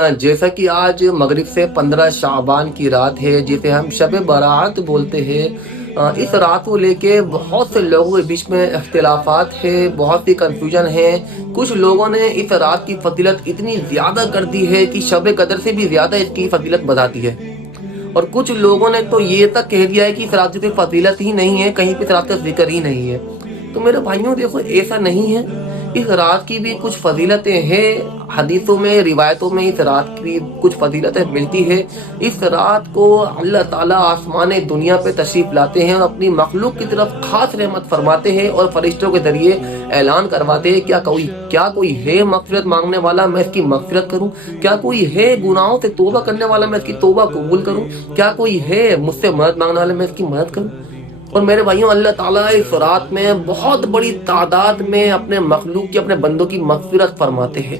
जैसा कि आज मगरिब से 15 शाबान की रात है, जिसे हम शब बारात बोलते हैं, इस रात को लेके बहुत से लोगों के बीच में इख्तिलाफात है, बहुत सी कंफ्यूजन है। कुछ लोगों ने इस रात की फजीलत इतनी ज़्यादा कर दी है कि शब कदर से भी ज़्यादा इसकी फजीलत बताती है, और कुछ लोगों ने तो ये तक कह दिया है कि इस रात की फजीलत ही नहीं है, कहीं पे इस रात का जिक्र ही नहीं है। तो मेरे भाइयों देखो, ऐसा नहीं है। इस रात की भी कुछ फजीलतें हैं, हदीसों में, रिवायतों में इस रात की कुछ फजीलतें मिलती है। इस रात को अल्लाह ताला आसमान दुनिया पे तशरीफ लाते हैं और अपनी मखलूक की तरफ खास रहमत फरमाते हैं और फरिश्तों के जरिए ऐलान करवाते हैं, क्या कोई है मगफिरत मांगने वाला, मैं इसकी मगफिरत करूं? क्या कोई है गुनाहों से तौबा करने वाला, मैं इसकी तौबा कबूल करूं? क्या कोई है मुझसे मदद मांगने वाला, मैं इसकी मदद करूं? और मेरे भाइयों, अल्लाह ताला इस रात में बहुत बड़ी तादाद में अपने मखलूक की, अपने बंदों की मगफिरत फरमाते हैं।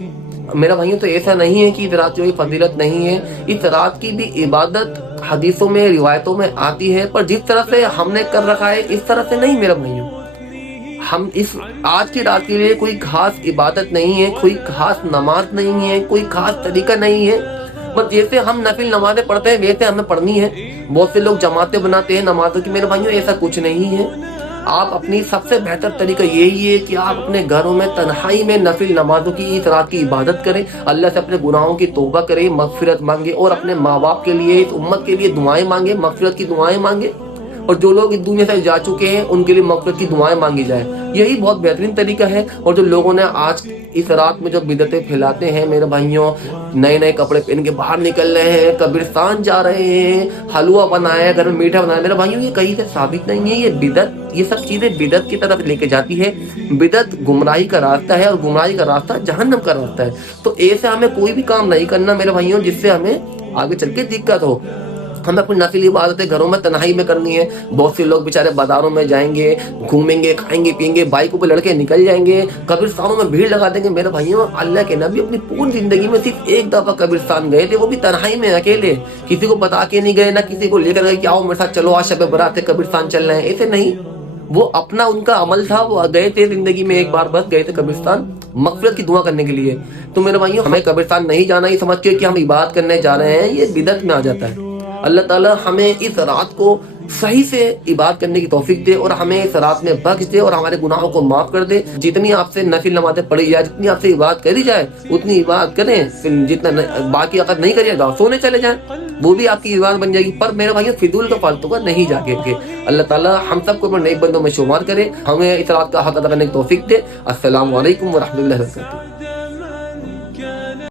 मेरे भाइयों, तो ऐसा नहीं है कि इस रात जो फजीलत नहीं है। इस रात की भी इबादत हदीसों में, रिवायतों में आती है, पर जिस तरह से हमने कर रखा है इस तरह से नहीं मेरे भाइयों। हम इस आज की रात के लिए कोई खास इबादत नहीं है, कोई खास नमाज नहीं है, कोई खास तरीका नहीं है। बस जैसे हम नफिल नमाजें पढ़ते हैं वैसे हमें पढ़नी है। बहुत से लोग जमातें बनाते हैं नमाजों की, मेरे भाइयों ऐसा कुछ नहीं है। आप अपनी सबसे बेहतर तरीका यही है कि आप अपने घरों में तन्हाई में नफिल नमाजों की, इस रात की इबादत करें, अल्लाह से अपने गुनाहों की तौबा करें, मगफिरत मांगे, और अपने माँ बाप के लिए, इस उम्मत के लिए दुआएं मांगे, मगफिरत की दुआएं मांगे। और जो लोग इस दुनिया से जा चुके हैं उनके लिए मगफिरत की दुआएं मांगी जाए, यही बहुत बेहतरीन तरीका है। और जो लोगों ने आज इस रात में जो बिदतें फैलाते हैं मेरे भाइयों, नए नए कपड़े पहन के बाहर निकल रहे हैं, कब्रिस्तान जा रहे हैं, हलवा बनाया, घर में मीठा बनाया, मेरे भाइयों ये कहीं से साबित नहीं है। ये बिदत, ये सब चीजें बिदत की तरफ लेके जाती है। बिदत गुमराही का रास्ता है, और गुमराही का रास्ता जहन्नम का रास्ता है। तो ऐसे हमें कोई भी काम नहीं करना मेरे भाइयों जिससे हमें आगे चल के दिक्कत हो। हमें अपनी नफिल इबादतें घरों में तन्हाई में करनी है। बहुत से लोग बेचारे बाजारों में जाएंगे, घूमेंगे, खाएंगे पिएंगे, बाइकों पे लड़के निकल जाएंगे, कब्रिस्तानों में भीड़ लगा देंगे। मेरे भाइयों, अल्लाह के नबी अपनी पूरी जिंदगी में सिर्फ एक दफा कब्रिस्तान गए थे, वो भी तन्हाई में अकेले, किसी को बता के नहीं गए, ना किसी को लेकर गए कि आओ मेरे साथ चलो आज शब बारात है, कब्रिस्तान चल रहे हैं, ऐसे नहीं। वो अपना उनका अमल था, वो गए थे जिंदगी में एक बार बस गए थे कब्रिस्तान मगफिरत की दुआ करने के लिए। तो मेरे भाइयों, हमें कब्रिस्तान नहीं जाना ये समझ के कि हम इबादत करने जा रहे हैं, ये बिदत में आ जाता है। अल्लाह ताला हमें इस रात को सही से इबादत करने की तौफीक दे, और हमें इस रात में बख्श दे, और हमारे गुनाहों को माफ कर दे। जितनी आपसे नफिल नमाजें पढ़ी जाए, जितनी आपसे इबादत करी जाए उतनी इबादत करें, फिर जितना बाकी अगर नहीं करिएगा सोने चले जाएं, वो भी आपकी इबादत बन जाएगी। पर मेरे भाइयों, फिजूल का फालतू का नहीं जाके के। अल्लाह ताला हम सबको अपने नेक बंदों में शुमार करे, हमें इस रात का हक अदा करने की तौफीक दे। अस्सलामु अलैकुम व रहमतुल्लाहि व बरकातहू।